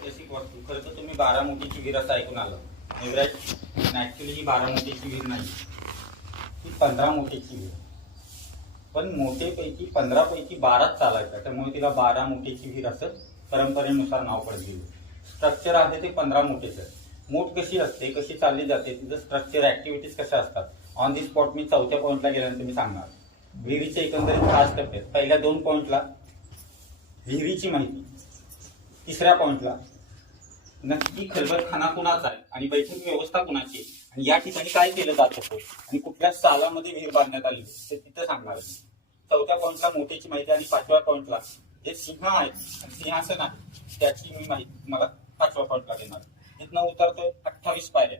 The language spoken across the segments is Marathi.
ऐतिहासिक वास्तू. खरं तर तुम्ही बारामतीची वीर असं ऐकून आलं. राईट ऍक्च्युली ही बारामतीची वीर नाही. ही पंधरा मोठीची वीर पण मोठेपैकी पंधरापैकी बाराच चालायचा. त्यामुळे तिला बारा मोठीची वीर असं परंपरेनुसार नाव पडलेलं स्ट्रक्चर आहे ते पंधरा मोठेचं मूठ कशी असते कशी चालली जाते तिचं स्ट्रक्चर ॲक्टिव्हिटीज कशा असतात? ऑन दी स्पॉट मी चौथ्या पॉईंटला गेल्यानंतर मी सांगणार. विहिरीचे एकंदरीत खास टप्पे. आहेत. पहिल्या दोन पॉईंटला विहिरीची माहिती. तिसऱ्या पॉइंटला. नक्की खलबतखाना कुणाचा आहे? आणि बैठक व्यवस्था कुणाची आहे? आणि या ठिकाणी काय केलं जात होतं? आणि कुठल्या सालामध्ये विहीर बांधण्यात आली? ते तिथं सांगणार. चौथ्या पॉइंटला मोठीची माहिती आणि पाचव्या पॉइंटला जे सिंह आहेत. सिंहासन आहे त्याची मी माहिती तुम्हाला पाचव्या पॉइंटला देणार. तिथनं उतरतोय अठ्ठावीस पायऱ्या.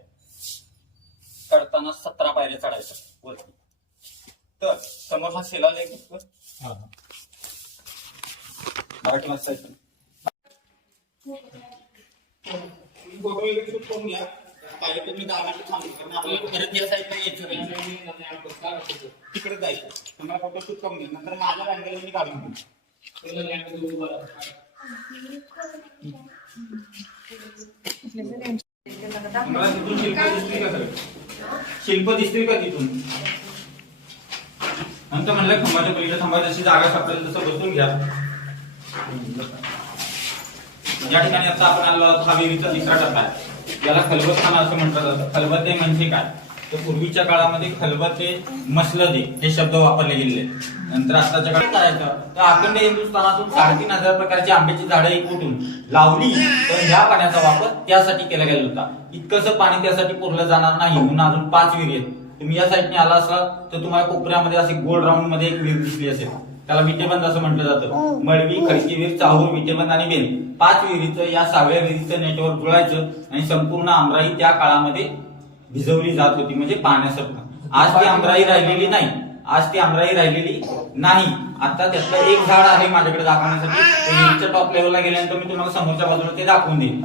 चढताना सतरा पायऱ्या चढायच्या वरती. तर समोर हा शिलालेख मराठी वाचायचं घ्या पाहिजे तुम्ही आपल्याला परत या साईडला यायचं तिकडे जायचं. तुम्हाला फोटो शूट करून घ्या नंतर माझ्या मी काढून घेऊ शिल्प दिसतील का शिल्प दिसतील का तिथून नंतर म्हणलं खंबाच्या पहिल्या थांबा जशी जागा सापडेल तसं बसून घ्या या ठिकाणी आता आपण आलो आहोत हा विहिरीचा तिसरा टप्पा. आहे याला खलबतखाना असं म्हटलं जातं खलबते म्हणजे काय? तर पूर्वीच्या काळामध्ये खलबते मसलदे हे शब्द वापरले गेलेले. नंतर आताच्या काळात करायचं तर अखंड हिंदुस्थानातून साडेतीन हजार प्रकारची आंब्याची झाडं एकूटून लावली तर ह्या पाण्याचा वापर त्यासाठी केला गेला होता. इतकंसं पाणी त्यासाठी पुरलं जाणार नाही. म्हणून अजून पाच विहिरी आहेत. तुम्ही या साईडने आला असाल तर तुम्हाला कोपऱ्यामध्ये असे गोल राऊंडमध्ये एक विहीर दिसली असेल. त्याला विटेबंद असं म्हटलं जातं. मडवी खडकी विहीर चाहूर विटेबंद आणि बेन. पाच विहिरीचं या सहाव्या विहिरीचं नेटवर्क जुळायचं आणि संपूर्ण आमराई त्या काळामध्ये भिजवली जात होती म्हणजे पाण्यासाठी आज ती आमराई राहिलेली नाही. आज ती आमराई राहिलेली नाही. आता त्यातलं एक झाड आहे माझ्याकडे दाखवण्यासाठी. टॉप लेवलला गेल्यानंतर मी तुम्हाला समोरच्या बाजूला ते दाखवून देईन.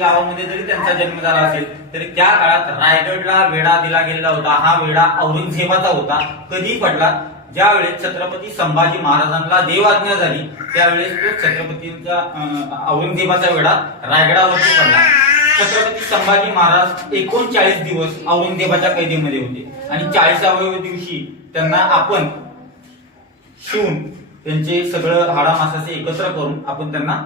गावामध्ये जरी त्यांचा जन्म झाला असेल तरी त्या काळात रायगडला वेढा दिला गेलेला होता. हा वेढा औरंगजेबाचा होता. कधी पडला? ज्यावेळेस छत्रपती संभाजी महाराजांना देवाज्ञा झाली त्यावेळेस तो छत्रपतींचा औरंगजेबाचा वेढा रायगडावरती पडला. छत्रपती संभाजी महाराज एकोणचाळीस दिवस औरंगजेबाच्या कैदेमध्ये होते. आणि चाळीसाव्या दिवशी त्यांना आपण शिवून त्यांचे सगळं हाडामासाचे एकत्र करून आपण त्यांना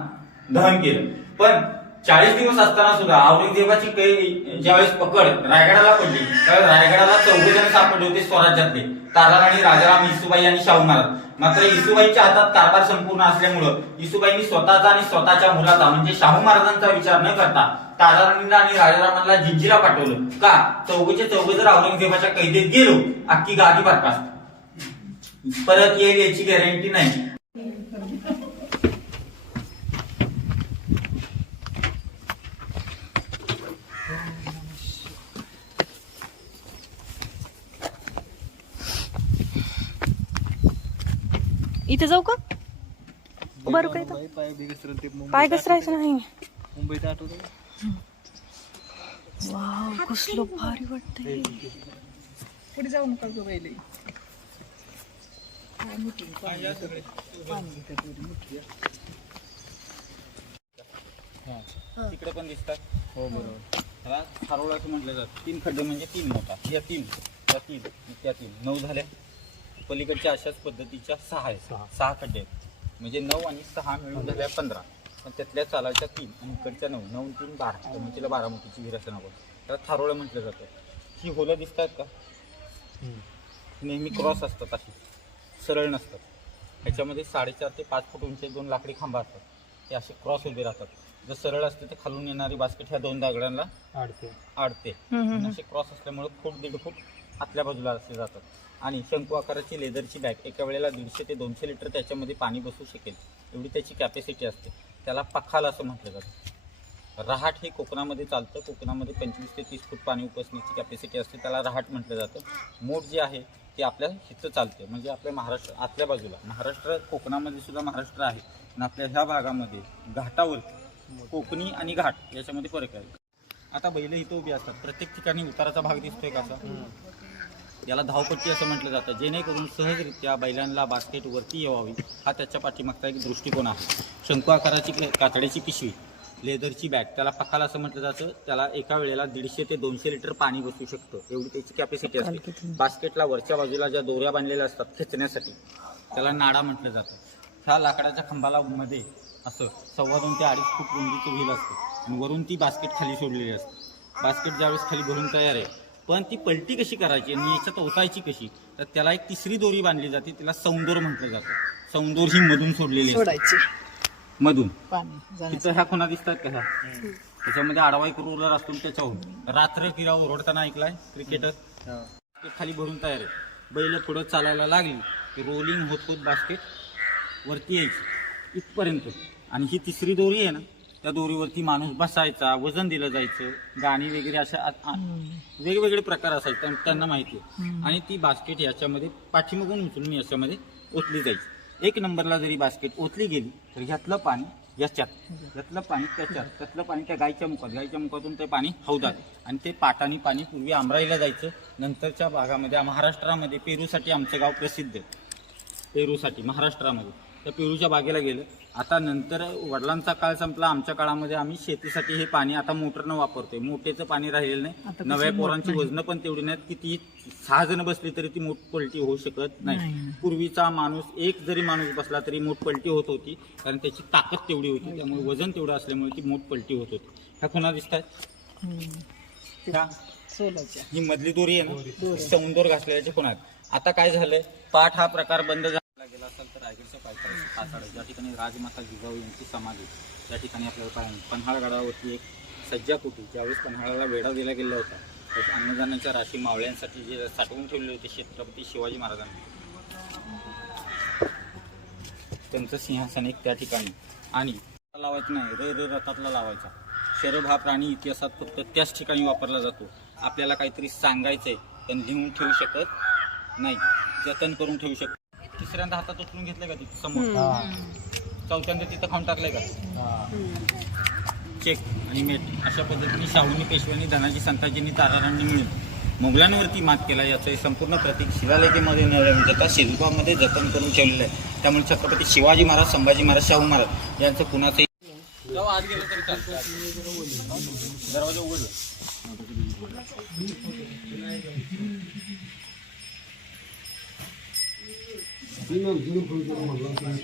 दहन केलं. पण चाळीस दिवस असताना सुद्धा औरंगजेबाची कैदी ज्यावेळेस पकड रायगडाला पडली त्यावेळेस रायगडाला चौघे जण सापडले होते स्वराज्यातले. ताराराणी राजाराम इसुबाई आणि शाहू महाराज. मात्र इसुबाईच्या हातात कारभार संपूर्ण असल्यामुळं इसुबाईंनी स्वतःचा आणि स्वतःच्या मुलाचा म्हणजे शाहू महाराजांचा विचार न करता ताराराणीला आणि राजारामांना जिंजीला पाठवलं. का? चौघचे चौघे जर औरंगजेबाच्या कैदेत गेलो अख्खी गादी बरखास्त. परत येईल याची गॅरंटी नाही. इथे जाऊ का? बरं काय तर? पाय घसरायचं नाही मुंबईत आठवत वाव कसलं भारी वाटतंय. पुढे जाऊ नका गं बाई लई. तिकडे पण दिसतात. हो बरोबर. ह्याला खारोळ असं म्हटलं जातं. तीन खड्डे म्हणजे तीन मोठा. या तीन. त्या तीन. त्या तीन. नऊ झाल्या पलीकडच्या अशाच पद्धतीच्या सहा आहेत. सहा. सहा खड्डे आहेत. म्हणजे नऊ आणि सहा मिळून झाल्या पंधरा. पण त्यातल्या चालायच्या तीन आणि इकडच्या नऊ. नऊ तीन बारा. त्यामुळे तिला बारामतीची विहीर असं नाव. त्याला थारोळं म्हटलं जातं. ही होलं दिसतात का? नेहमी क्रॉस असतात अशी. सरळ नसतात. ह्याच्यामध्ये साडेचार ते पाच फूट उंची दोन लाकडी खांबा असतात. ते असे क्रॉस उभे राहतात. जर सरळ असते तर खालून येणारी बास्केट ह्या दोन दगडांना आडते. आडते. असे क्रॉस असल्यामुळे फूट दीड फूट आतल्या बाजूला असले जातात. आणि शंकू आकाराची लेदरची बॅग एका वेळेला दीडशे ते दोनशे लिटर त्याच्यामध्ये पाणी बसू शकेल. एवढी त्याची कॅपॅसिटी असते. त्याला पखाल असं म्हटलं जातं. रहाट हे कोकणामध्ये चालतं. कोकणामध्ये पंचवीस ते तीस फूट पाणी उपसण्याची कॅपॅसिटी असते. त्याला रहाट म्हटलं जातं. मोठ जे आहे ते आपल्या हिचं चालते. म्हणजे आपल्या महाराष्ट्र आतल्या बाजूला. महाराष्ट्र कोकणामध्ये सुद्धा महाराष्ट्र आहे. आणि आपल्या ह्या भागामध्ये घाटावर कोकणी आणि घाट याच्यामध्ये फरक आहे. आता बैल इथं उभी असतात. प्रत्येक ठिकाणी उताराचा भाग दिसतोय का असा? याला धावपट्टी असं म्हटलं जातं. जेणेकरून सहजरित्या बैलांना बास्केट वरती येवावी हा त्याच्या पाठीमागचा एक दृष्टिकोन आहे. शंकू आकाराची कातड्याची पिशवी लेदरची बॅग त्याला पकाल असं म्हटलं जातं. त्याला एका वेळेला दीडशे ते दोनशे लिटर पाणी बसू शकतं. एवढी त्याची कॅपॅसिटी असते. बास्केटला वरच्या बाजूला ज्या दोऱ्या बांधलेल्या असतात खेचण्यासाठी त्याला नाडा म्हटलं जातं. ह्या लाकडाच्या खांबाला मध्ये असं सव्वा दोन ते अडीच फूट रुंदीचं व्हील असतं. आणि वरून ती बास्केट खाली सोडलेली असते. बास्केट ज्यावेळेस खाली भरून तयार आहे पण ती पलटी कशी करायची आणि याच्यात ओतायची कशी? तर त्याला एक तिसरी दोरी बांधली जाते तिला सौंदोर म्हटलं जातं. सौंदोर ही मधून सोडलेली असते. सोडायची. मधून. पाणी. तिथं ह्या खुणा दिसतात का ह्या? त्याच्यामध्ये आडवाई करूर असतो त्याच्यावर. रात्र किरा ओरडताना ऐकलाय क्रिकेटर? हा. ते खाली भरून तयार आहे. बैल पुढं चालायला लागली की रोलिंग होत होत बास्केट वरती यायची. इथपर्यंत. आणि ही तिसरी दोरी आहे ना त्या दोरीवरती माणूस बसायचा वजन दिलं जायचं गाणी वगैरे अशा आ- आ- वेगवेगळे प्रकार असायचे त्यां- त्यांना माहिती आहे. आणि ती बास्केट याच्यामध्ये पाठीमागून उचलून याच्यामध्ये ओतली जायची. एक नंबरला जरी बास्केट ओतली गेली तर ह्यातलं पाणी याच्यात यातलं पाणी त्याच्यात त्यातलं पाणी त्या गायच्या मुखात गायच्या मुखातून ते पाणी हौदात आणि ते पाटानी पाणी पूर्वी आमराईला जायचं. नंतरच्या भागामध्ये महाराष्ट्रामध्ये पेरूसाठी आमचं गाव प्रसिद्ध आहे. पेरूसाठी महाराष्ट्रामध्ये. त्या पेरूच्या बागेला गेलं. आता नंतर वडिलांचा काळ संपला. आमच्या काळामध्ये आम्ही शेतीसाठी हे पाणी आता मोटरनं वापरतोय. मोठेचं पाणी राहिलेलं नाही. नव्या पोरांची वजनं पण तेवढी नाहीत. किती सहा जण बसली तरी ती मोठ पलटी होऊ शकत नाही. पूर्वीचा माणूस एक जरी माणूस बसला तरी मोठ पलटी होत होती. कारण त्याची ताकद तेवढी होती. त्यामुळे वजन तेवढं असल्यामुळे ती मोठ पलटी होत होती. ह्या खुणा दिसत आहेत ही मधली दोरी आहे ना? सौंदर घासलेल्याच्या आहेत आता काय झालंय? पाठ हा प्रकार बंद झाला. रायगडच्या पायथ्याशी पाचाड ज्या ठिकाणी राजमाता जिजाऊ यांची समाधी त्या ठिकाणी आपल्याला पाहिजे पन्हाळगडावरती एक सज्जा कुटी ज्यावेळेस पन्हाळाला वेढा दिला गेला होता तर अन्नदानाच्या राशी मावळ्यांसाठी जे साठवून ठेवले होते छत्रपती शिवाजी महाराजांनी. त्यांचं सिंहासन एक त्या ठिकाणी. आणि लावायचं नाही रे रे रथातला लावायचा. शरभ हा प्राणी इतिहासात फक्त त्याच ठिकाणी वापरला जातो. आपल्याला काहीतरी सांगायचंय पण लिहून ठेवू शकत नाही जतन करून ठेवू शकत तिसऱ्यांदा हातात उचलून घेतलं का तिथे समोर? चौथ्यांदा तिथं खाऊन टाकलंय का? चेक आणि मेट अशा पद्धतीने शाहूंनी पेशव्यांनी धनाजी संताजींनी तारारांनी मिळून मुघलांवरती मात केला. याचं हे संपूर्ण प्रतीक शिलालेखामध्ये देता शिल्पामध्ये जतन करून ठेवलेलं आहे. त्यामुळे छत्रपती शिवाजी महाराज संभाजी महाराज शाहू महाराज यांचं कुणाचंही आत गेलं तरी चालतं. दरवाजा उघडलं 所以呢你这个朋友圈的话主要是